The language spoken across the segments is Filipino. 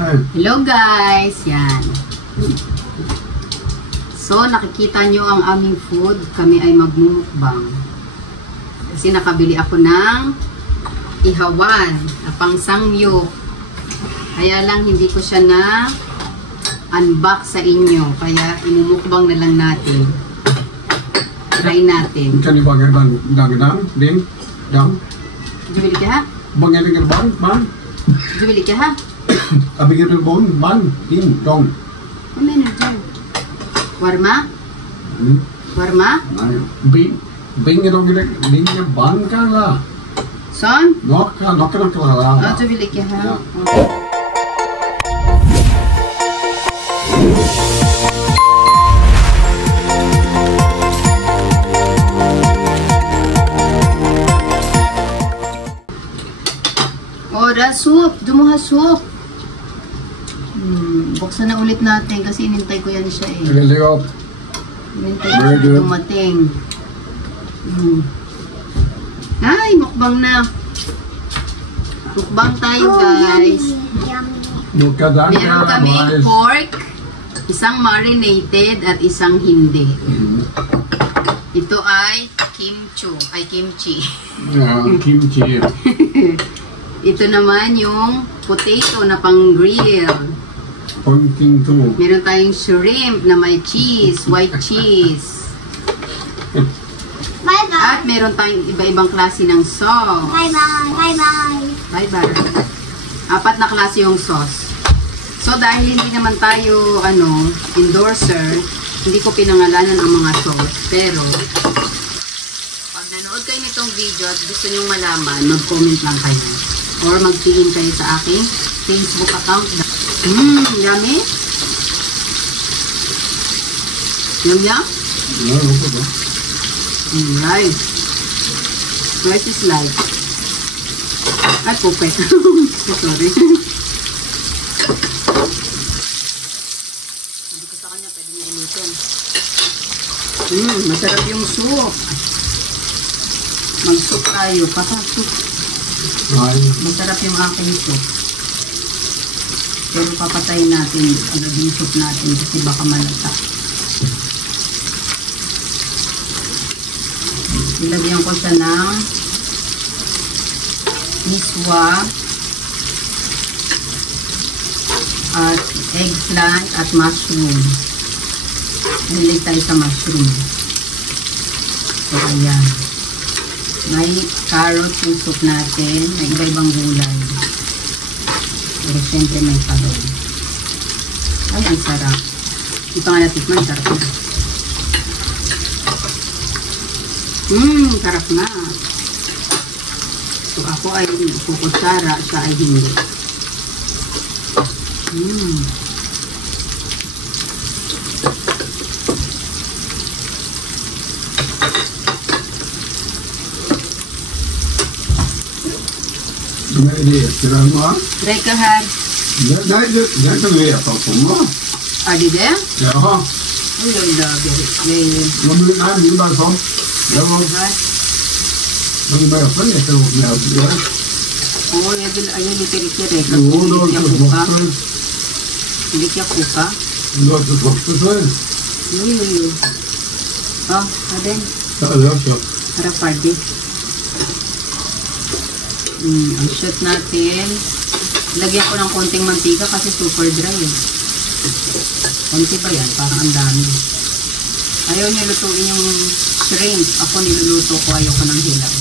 Hello guys, yan. So, nakikita nyo ang aming food. Kami ay magmumukbang. Kasi nakabili ako ng ihawan na pang sangyup. Kaya lang hindi ko siya na unbox sa inyo. Kaya imumukbang na lang natin. Try natin. Kan ni bang dang ding dang. Jumili ka ha? Bang yang bang. Jumili ka ha? Abi kan bang ding dong. Ano na dyan? Warma? Warma? Bing dong ding yang bang ka la. Son? Nok ka la. Oh, jumili ka ha? Yeah. Okay. Ora, soup. Dumuha soup. Buksan na ulit natin kasi inintay ko yan siya eh. Tagaliop. Inintay ko siya dumating. Ay, mukbang na. Mukbang tayo guys. Mukadang Meron kami pork, isang marinated at isang hindi. Ito ay kimchi. Kimchi. Ito naman yung potato na pang grill. Pointing to. Meron tayong shrimp na may cheese, white cheese. Bye-bye. At meron tayong iba-ibang klase ng sauce. Bye-bye. Bye-bye. Bye-bye. 4 na klase yung sauce. So dahil hindi naman tayo endorser, hindi ko pinangalanan ang mga sauce. Pero pag nanood kayo nitong video at gusto nyong malaman, mag-comment lang kayo. Or mag-pin kayo sa aking Facebook account. Yummy. Yum. Alright. Rice is light. Ay, pupet. Sorry. Sabi ko sa kanya, pwede niya ulitin. Masarap yung soup. Mag-soup tayo. Soup. Masarap yung aking soup. Pero papatayin natin yung soup natin kasi baka malata. Ilagyan ko siya ng miswa at eggplant at mushroom. Nilig tayo sa mushroom. So, ayan. May carrot yung soup natin. May iba-ibang gulay. Pero siyempre may talong. Ay, ang sarap. Ito nga natikman, sarap na. Sarap na. So, ako ay kukutsara, siya ay hindi. Reka här. Det kan vi äta på mig. Är det det? Jaha. Oj, Nej, det är bara så. Det var... Men det börjar följa lite åt mig. Oo, ayun lite Reka. Jo, då har du fått Hindi kya kuka. Du har inte fått det så. Jo. Oh, aden. Ja, det har jag. Harap party. Ang shoot natin. Lagyan ko ng konting mantika kasi super dry eh. Konti ba yan? Parang ang dami. Ayaw niya lutuin yung shrimp. Ako niluluto ko. Ayaw ko ng hilaw.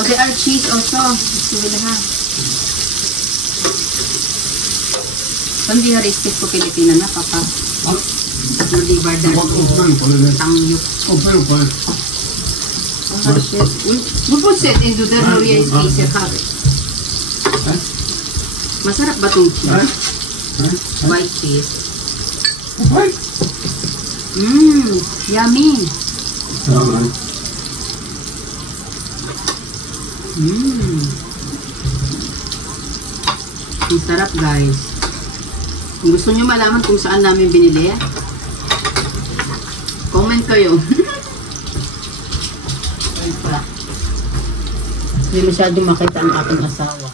Oh, there are cheese also. Sige ha. Pandi haristis ko Pilipina na, papa. Hindi bardan ko. Tangyuk. Bukod set into the Noria Spacer Hub. Masarap ba itong cheese? White cheese. Yummy. Ang sarap guys. Kung gusto nyo malaman kung saan namin binili, comment kayo. Ay pa. Hindi masyadong makita ang aking asawa.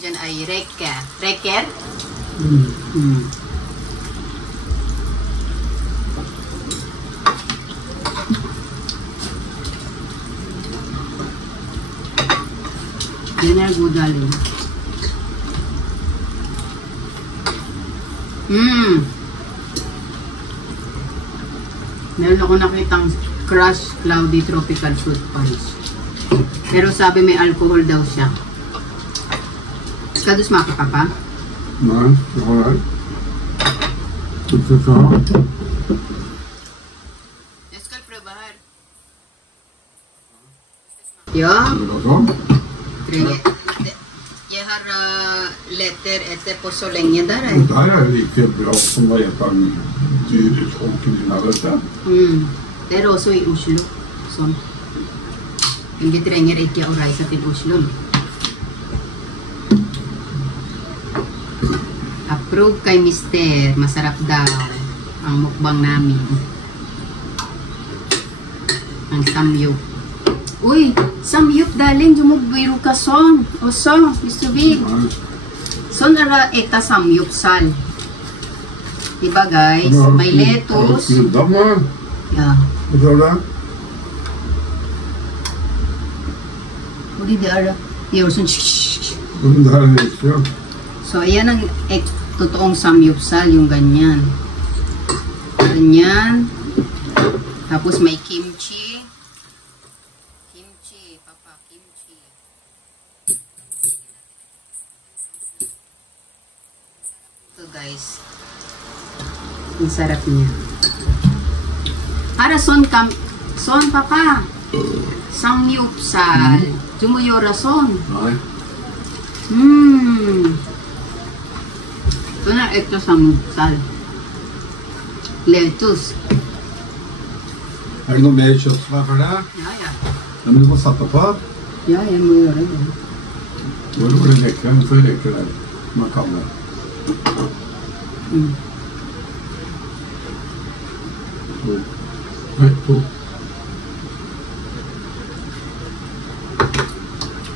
dyan ay reker. Reker? Yan ang gudalin. Meron ako nakitang crushed cloudy tropical fruit punch. Pero sabi may alcohol daw siya. Ska du smaka, pappa? Nej, jag har det. Inte så. Jag ska pröva här. Ja. Vill du ha så? Jag har letter etter på så länge där. Det här är lika bra som vad heter den dyrt och kriminalitet. Det är också i Oslo. Sånn. Hindi trenger ikke å reise til Oslo. Approve kay Mister. Masarap daw ang mukbang namin. Ang samyup. Uy! Samyup daling jumugbiru ka son. O son, Mr. Big. Son ara eta samyup sal. Diba guys? May lettuce. Krydda man. Ja. Vad sa du? Och det är gör sån. Det här är lite. So ayan ang totoong samyupsal, yung ganyan. Ganyan. Tapos may kimchi. Kimchi, papa, kimchi. Ito guys. Ang sarap niya. Para son papa. Samyupsal. Jumuyora son. Nej. Ito na, ito samyupsal. Lettuce. Är det någon mer köttfärs för det? Ja, ja. Ja, men du får sätta på. Ja, jag må göra det. Då är det läckert. Nu får det läckert där. Man kan det. Nej, på.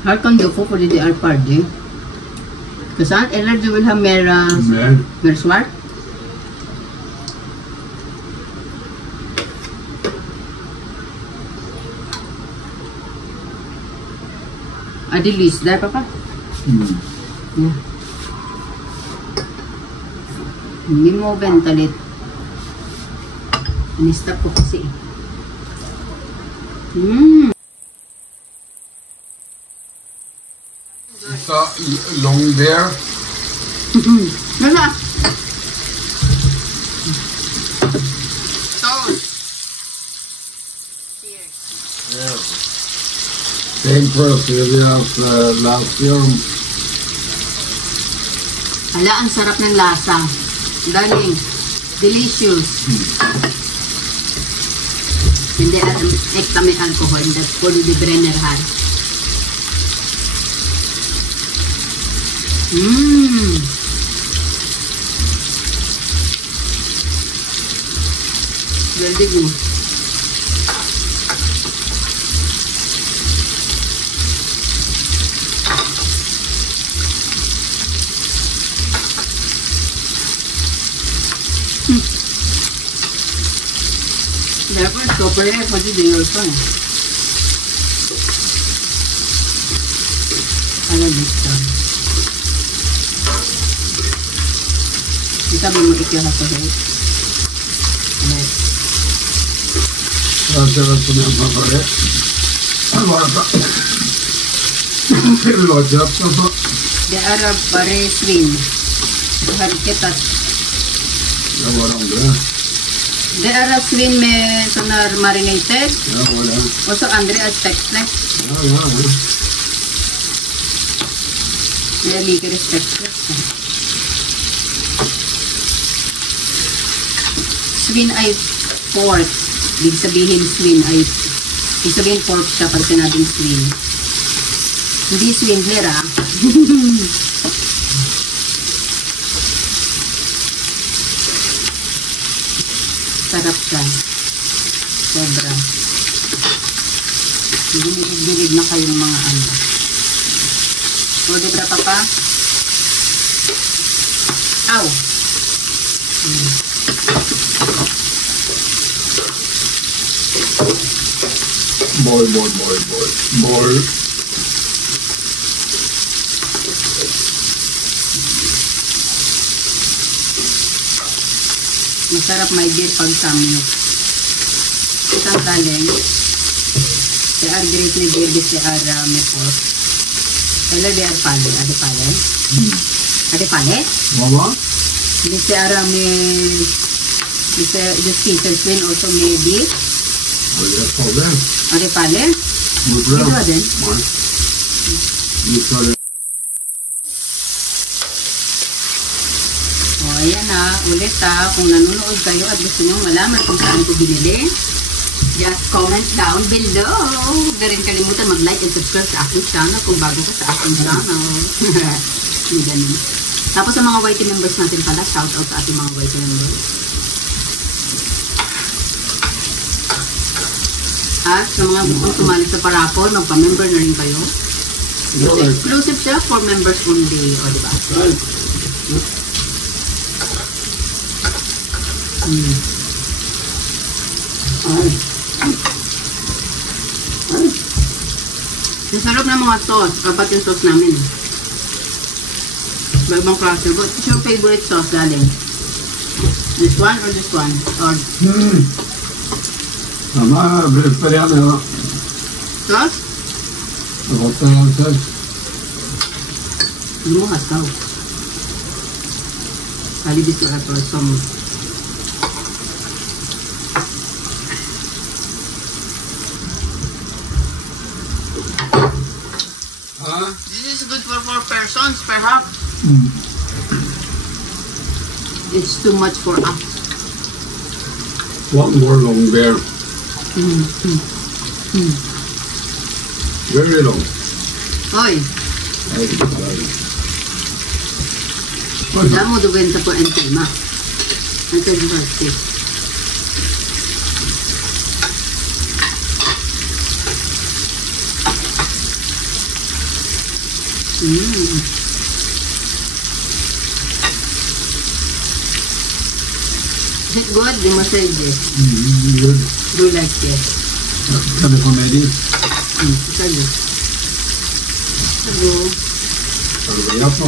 Här kan du få fordi det är party. Kasan, eller du vill ha mer svart? Är det lys där, pappa? Ja. Hindi mo vänta lite. Nista po kasi. Så long there. Nala. So. Cheers. Yeah. Same procedure as last year. Hala, ang sarap ng lasa. Darling, delicious. Hindi ekta may alcohol. That's fully the Brenner här. Very good. Därför stoppar jag på det också. Alla lite. Kita belum ikut apa sih? Jag ser att de är på det. Det vill ha kött och så. Det är bara svin. Det har ketat. Det var andra. Det är svin med sån här marinated. Ja, vad det. Och så andra är stekt. Ja. Jag liker stekt. Swin ay pork. Ibig sabihin swin ay ibig sabihin pork siya pag sinabing swin. Hindi swindler ah. Sarap siya. Sobra. Dilig na kayong mga ano. O, diba papa? Aw! Boy. Masarap may beer pag samyok. Isang talent. They are greatly beer, they are mepos. Kaya they are pale. Ade pale? Ade pale? Mama? They are the Caesar Queen also may beer. Oh, yes, for them. Ade pale? Good Ito job. ba din? O, ayan na. Ulit kung nanonood kayo at gusto nyo malaman kung saan ko binili, just comment down below. Huwag na rin kalimutan mag-like and subscribe sa aking channel kung bago ka sa aking channel. Yung ganun. Tapos sa mga YT members natin pala, shout out sa ating mga YT members. At sa mga bukong sumali sa parapol, magpa-member na rin kayo. It's exclusive siya for members only. O, diba? Ang sarap ng mga sauce. Kapat yung sauce namin. Ibang klase. What's your favorite sauce, darling? This one or this one? Or Ama, vegetarian ya. sauce? Gott är han själv. Hindi mo haskaw. Kali dito at som. This is good for 4 persons, perhaps. It's too much for us. One more long bear. Very long. Hoy, damo duwenta po ang tema. Ang tema plastic. Is it good? The massage. Good. Do you like it? Kan du få med dit? Sige. Sige. Har du börjat på?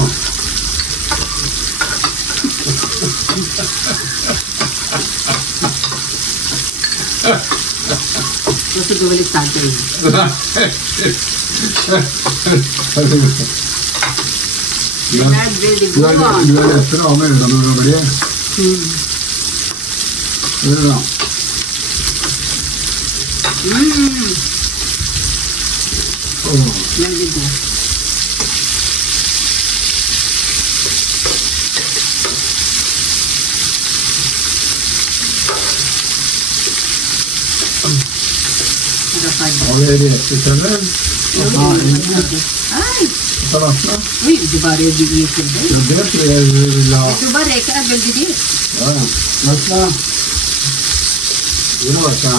Kasi gawalik tatay. Du är ledsen av mig utan att röra det. Det är bra. Very good. Har vi resekaller? Ay! Salaterna? Uy, di ba rin di ito ba? Ja, det tror jag vi vill ha. Ito ba rin ka agad di? Ja, ja. Nästa. Det var så.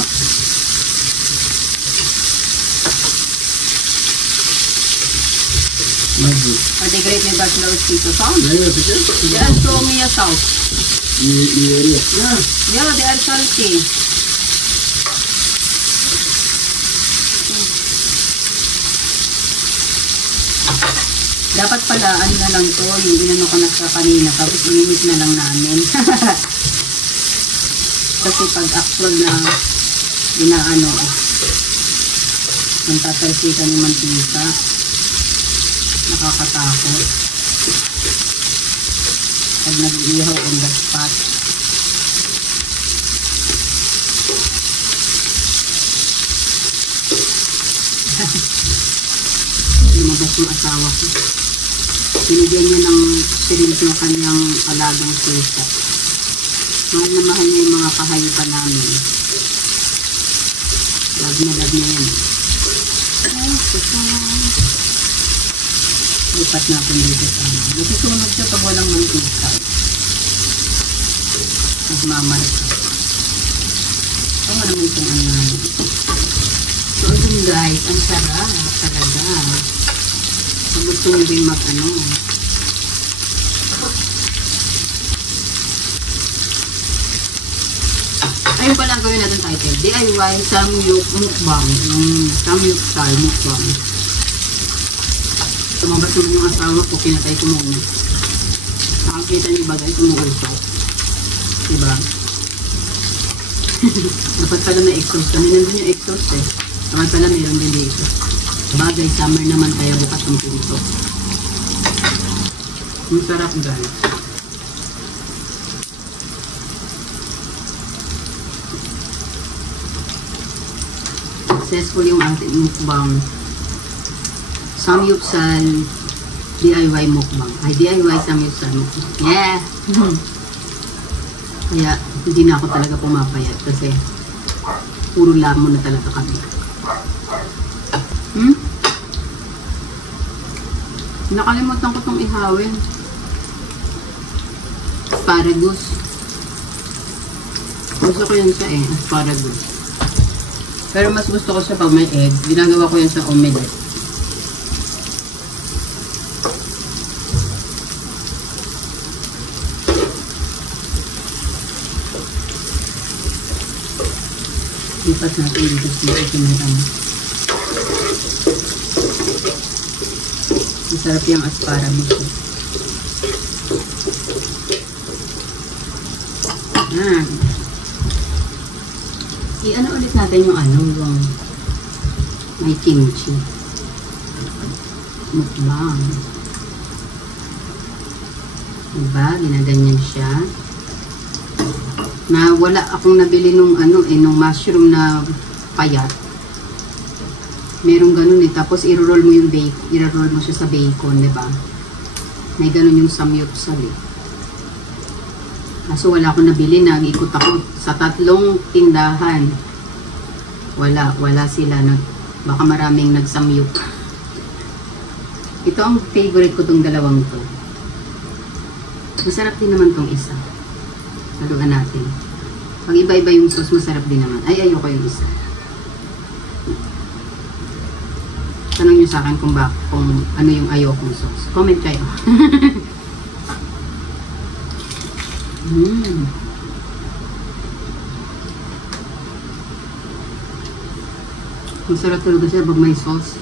Are they great med bachelor Tito song? Nej, jag tycker inte. They are so many salt. I resna? Yeah, they are salty. Dapat pala, ano na lang to, yung inano ko na sa kanina, tapos inimit na lang namin. Kasi pag actual na ginaano, ang tatalsikan ng mantika, nakakatakot. Pag nag-ihaw on the spot. Lumabas yung asawa ko. Binigyan niya ng sirinj ng kanyang alagang susa. Mahal na mahal niya yung mga kahayupan namin. Love na yan. Ay, susa. Lipat natin dito sa ano. Nasusunog siya pag walang mantika. Nagmamarik ka. Ang naman itong ano namin. So, yun guys, ang sarap talaga. Kung gusto nyo rin mag-ano. Ayun pala ang gawin natin title. DIY Samyup Mukbang. Samyupsal Mukbang. Tumabas naman yung asawa ko, pinatay ko muna. Nakakita niyo ba guys, umuusok. Diba? Dapat pala may exhaust. Kami nandun yung exhaust eh. Dapat pala mayroon din dito. Bagay, summer naman kaya bukas ang pinto. Ang sarap guys. Successful yung ating mukbang. Samyupsal DIY mukbang. Ay, DIY Samyupsal mukbang. Yeah! Kaya, hindi na ako talaga pumapayat kasi puro lamon na talaga kami. Nakalimutan ko itong ihawin. Asparagus. Gusto ko yan sa asparagus. Pero mas gusto ko siya pag may egg. Ginagawa ko yan sa omelette. Lipat natin dito sa ito. Masarap yung asparagus. I-ano ulit natin yung yung may kimchi. Mukbang. Diba? Ginaganyan siya. Na wala akong nabili nung nung mushroom na payat. Merong ganun eh. Tapos i-roll mo yung bacon. I-roll mo siya sa bacon, diba? May ganun yung samyupsal eh. Kaso wala akong nabili. Nag-ikot ako sa 3 tindahan. Wala sila. Baka maraming nagsamyup. Ito ang favorite ko tong dalawang to. Masarap din naman tong isa. Haluan natin. Pag iba-iba yung sauce, masarap din naman. Ay, ayoko yung isa. Tanong nyo sa akin kung ano yung ayokong sauce. Comment kayo. Masarap talaga siya pag may sauce.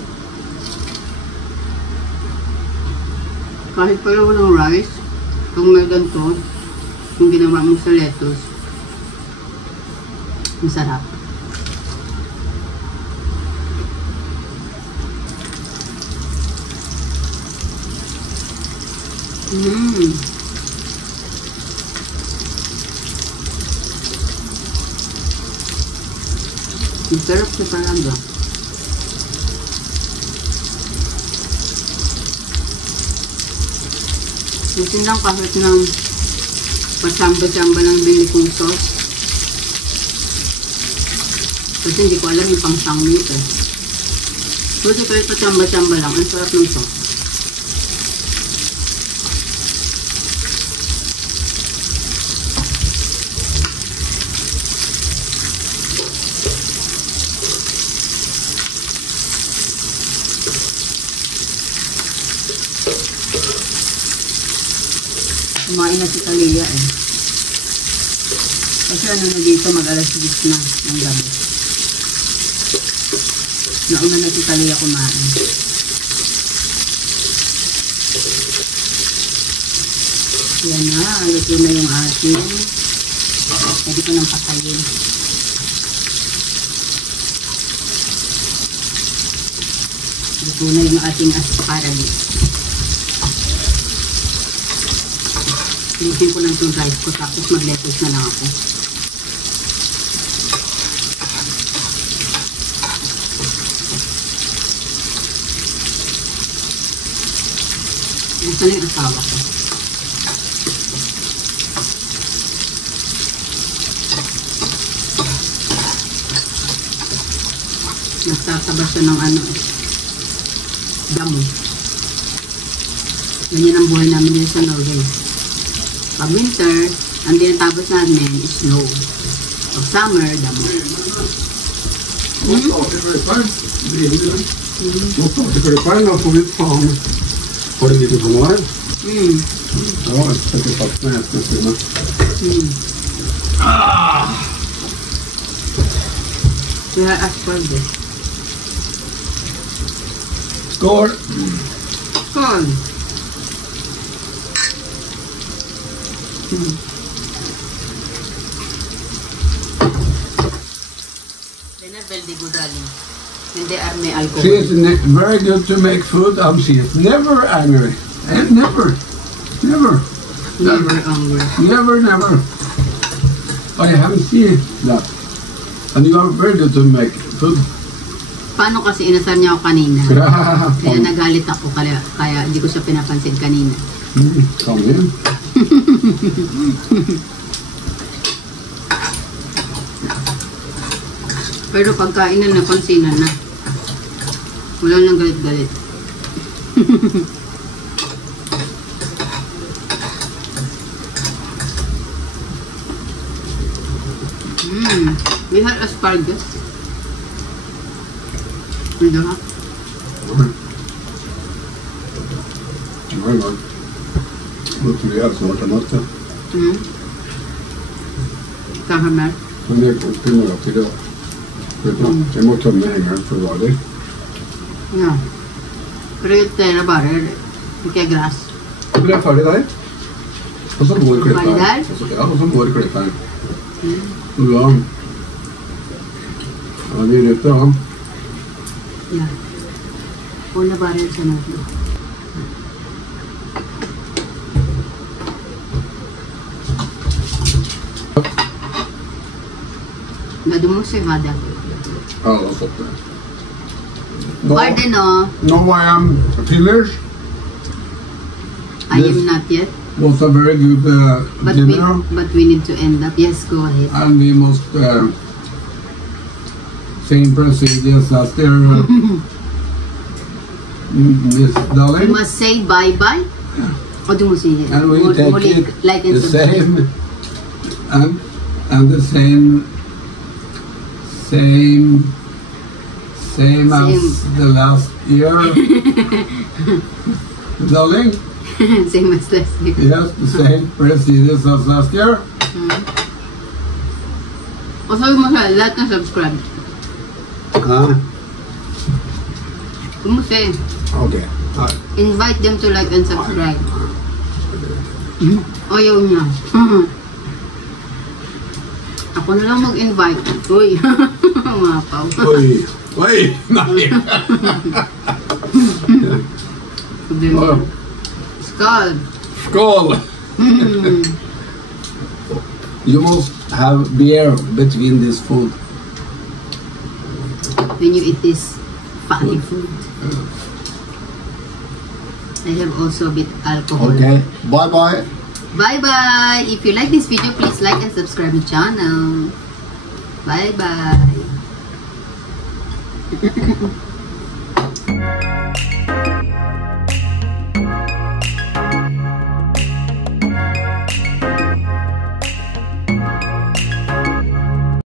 Kahit pala walang rice, kung may ganito, yung ginawa mo sa lettuce, masarap. Masarap siya talaga. Minsan lang kahit ng pasamba-samba lang bili kong sauce. Kasi hindi ko alam yung pang-samyup eh. Pwede kahit pasamba-samba lang. Ang sarap ng sauce. Kumain na si Talia eh. Kasi na dito mag-alas 10 na ng gabi. Nauna na si Talia kumain. Yan na, luto na yung ating. Pwede ko nang patayin. Luto na yung ating asparagus. Pilitin ko lang itong rice ko tapos mag-lettuce na lang ako. Ito na yung asawa ko. Nagtataba siya ng damo. Ganyan ang buhay namin dito sa Norway. Pag winter, ang tinatapos namin is snow. Pag summer, damo. Har du lite hår? Ja, jag sätter fast nästan. We have asparagus. Skål! Corn. Den är väldigt god, darling. Men det är med alkohol. She is very good to make food and she is never angry. And never. Never hungry. Never. I haven't seen that. And you are very good to make food. Paano kasi inasal niya ako kanina? Kaya nagalit ako, kaya hindi ko siya pinapansin kanina. Come in. Pero pagkain na napansinan na. Wala nang galit-galit. We had asparagus. With the Very good. Låter vi alls något annat. Kahamar. Men det går till några till idag. Jag måste ta med hängaren för vad det är. Ja. Pero yung tera bara, ikke gras. Det blir färdigt där. Och så går det klippa. Färdig där? Och så går det klippa. Ja. Ja, det är rätt bra. Ja. Una bara yung sanat mo. Nadumog si Hada. Ja, jag har fått det. Pardon, no. No, I am finished. I Yes. am not yet. Was a very good dinner. But we need to end up. Yes, go ahead. And we must same procedures as their Miss You Darling. must say bye-bye. O do mo sige. And we take it like and the subscribe. same and the same as the last year. Darling, Same as last year. yes, the same procedures as last year. O sabi mo sa lahat na subscribe. Kung mo say, Okay. invite them to like and subscribe. O ayaw niya. Ako na lang mag-invite. Uy, mapaw. Oj, oj, nej. Skål. Skål! You must have beer between this food. When you eat this fatty food. I have also a bit alcohol. Okay, bye-bye. Bye-bye! If you like this video, please like and subscribe my channel. Bye-bye!